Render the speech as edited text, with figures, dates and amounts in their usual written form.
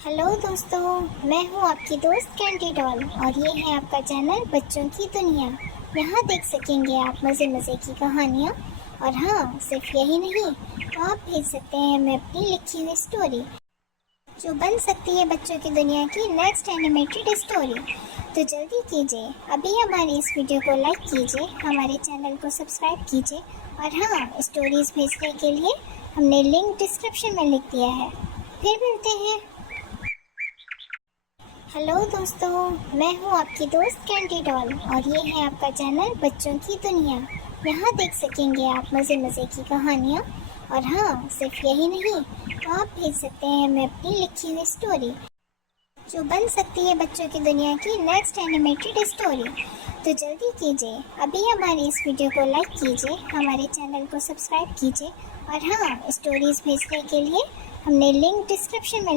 Hello दोस्तों, मैं हूं आपकी दोस्त कैंडी डॉल और ये है आपका चैनल बच्चों की दुनिया। यहाँ देख सकेंगे आप मज़े मज़े की कहानियाँ। और हाँ, सिर्फ यही नहीं, आप भेज सकते हैं हमें अपनी लिखी हुई स्टोरी जो बन सकती है बच्चों की दुनिया की नेक्स्ट एनिमेटेड स्टोरी। तो जल्दी कीजिए, अभी हमारी इस वीडियो को लाइक कीजिए, हमारे चैनल को सब्सक्राइब कीजिए। और हाँ, स्टोरीज भेजने के लिए हमने लिंक डिस्क्रिप्शन में लिख दिया है। फिर मिलते हैं। हेलो दोस्तों, मैं हूं आपकी दोस्त कैंडी डॉल और ये है आपका चैनल बच्चों की दुनिया। यहाँ देख सकेंगे आप मज़े मज़े की कहानियाँ। और हाँ, सिर्फ यही नहीं, आप भेज सकते हैं हमें अपनी लिखी हुई स्टोरी जो बन सकती है बच्चों की दुनिया की नेक्स्ट एनिमेटेड स्टोरी। तो जल्दी कीजिए, अभी हमारी इस वीडियो को लाइक कीजिए, हमारे चैनल को सब्सक्राइब कीजिए। और हाँ, स्टोरीज भेजने के लिए हमने लिंक डिस्क्रिप्शन में